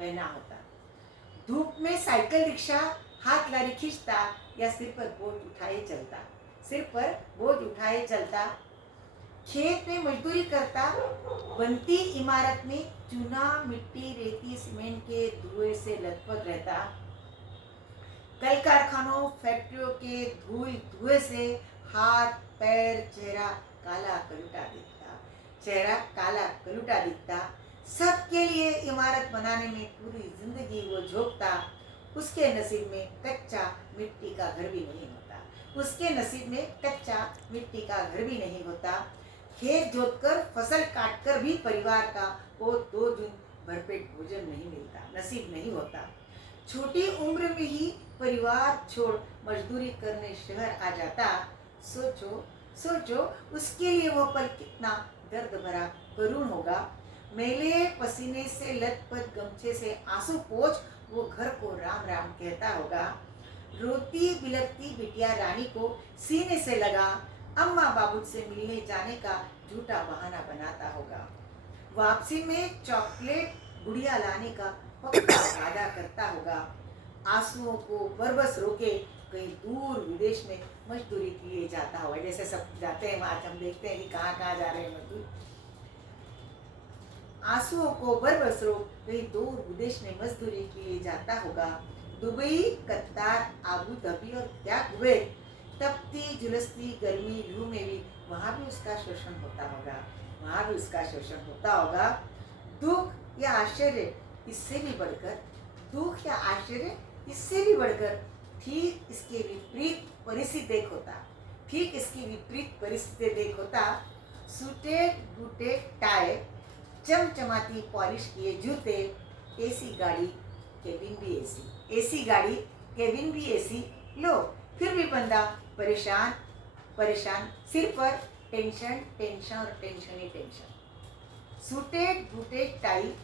पहना होता। धूप में साइकिल रिक्शा हाथ लारी खींचता या सिर पर बोझ उठाए चलता, सिर पर बोझ उठाए चलता। खेत में मजदूरी करता, बनती इमारत में चूना मिट्टी रेती सीमेंट के धुएं से लथपथ रहता। कल कारखानों फैक्ट्रियों के धुएं से हाथ पैर चेहरा काला कलूटा दिखता, चेहरा काला कलूटा दिखता। सबके लिए इमारत बनाने में पूरी जिंदगी वो झोंकता। उसके नसीब में कच्चा मिट्टी का घर भी नहीं होता, उसके नसीब में कच्चा मिट्टी का घर भी नहीं होता। खेत जोतकर फसल काटकर भी परिवार का वो 2 दिन भरपेट भोजन नहीं मिलता, नसीब नहीं होता। छोटी उम्र में ही परिवार छोड़ मजदूरी करने शहर आ जाता। सोचो सोचो उसके लिए वो पल कितना दर्द भरा करुण होगा। मैले पसीने से लथपथ गमछे से आंसू पोंछ वो घर को राम राम कहता होगा। रोती बिलखती बिटिया रानी को सीने से लगा अम्मा बाबू से मिलने जाने का झूठा बहाना बनाता होगा। वापसी में चॉकलेट गुड़िया लाने का पक्का वादा करता होगा। आंसुओं को बरबस रोके कहीं दूर विदेश में मजदूरी के लिए जाता होगा। जैसे सब जाते हैं, आज हम देखते हैं कि कहाँ कहाँ जा रहे हैं मजदूर। आंसुओं को बरबस रोक कहीं दूर विदेश में मजदूरी के लिए जाता होगा। दुबई, कतार, आबू धाबी और क्या कुवैत, तपती झुलसती गर्मी लू में भी वहाँ भी उसका शोषण होता होगा, वहाँ भी उसका शोषण होता होगा। दुख या आश्चर्य इससे भी बढ़कर, दुख या आश्चर्य इससे भी बढ़कर ठीक इसके विपरीत परिस्थिति देख होता, ठीक इसकी विपरीत परिस्थिति देख होता। सूटेड बूटेड टाई, चमचमाती पॉलिश किए जूते, एसी गाड़ी केबिन भी एसी, एसी गाड़ी केबिन भी एसी। लो फिर भी बंदा परेशान परेशान, सिर पर टेंशन टेंशन और टेंशन ही टेंशन। सूटेड बूटेड टाई,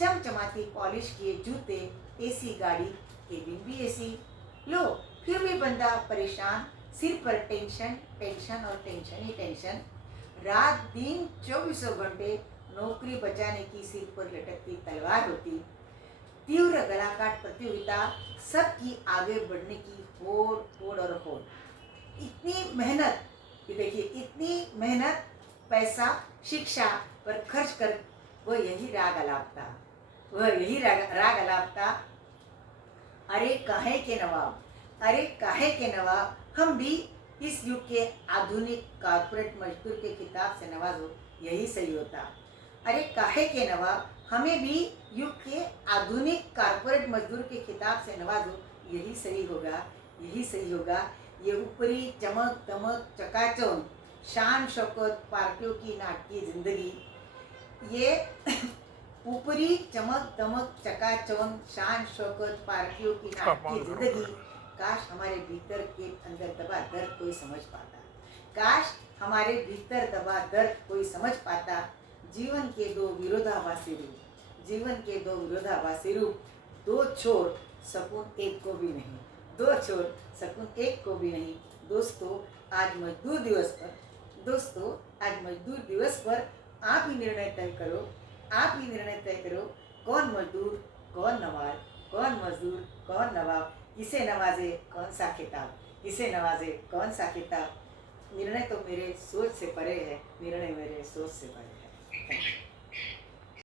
चमचमाती पॉलिश किए जूते, एसी गाड़ी केबिन भी एसी। लो फिर भी बंदा परेशान, सिर पर टेंशन टेंशन और टेंशन ही टेंशन। रात दिन 24 घंटे नौकरी बचाने की सिर पर लटकती तलवार होती। तीव्र गलाकाट प्रतियोगिता, सबकी आगे बढ़ने की होड़ होड़ और होड़। इतनी मेहनत, ये देखिए इतनी मेहनत पैसा शिक्षा पर खर्च कर वो यही राग अलापता, वह यही राग अलापता। अरे काहे के नवाब, अरे काहे के नवाब, हम भी इस युग के आधुनिक कारपोरेट मजदूर के खिताब से नवाजो, यही सही होता। अरे काहे के नवाब, हमें भी युग के आधुनिक कारपोरेट मजदूर के खिताब से नवाजो, यही सही होगा, यही सही होगा। ये ऊपरी चमक दमक चकाचौंध, शान शौकत पार्टियों की नाटकीय जिंदगी, ये ऊपरी चमक दमक चकाचौंध शान शौकत पार्टियों की नाटकीय जिंदगी, काश हमारे भीतर के अंदर दबा दर्द कोई समझ पाता, काश हमारे भीतर दबा दर्द कोई समझ पाता। जीवन के 2 विरोधाभासी रूप, जीवन के 2 विरोधाभासी रूप, 2 छोर सकून एक को भी नहीं, 2 छोर सकून एक को भी नहीं। दोस्तों आज मजदूर दिवस पर, दोस्तों आज मजदूर दिवस पर आप ही निर्णय तय करो, आप ही निर्णय तय करो, कौन मजदूर कौन नवाब, कौन मजदूर कौन नवाब, किसे नवाजे कौन सा खिताब, किसे नवाजे कौन सा खिताब। निर्णय तो मेरे सोच से परे है, निर्णय मेरे सोच से परे है।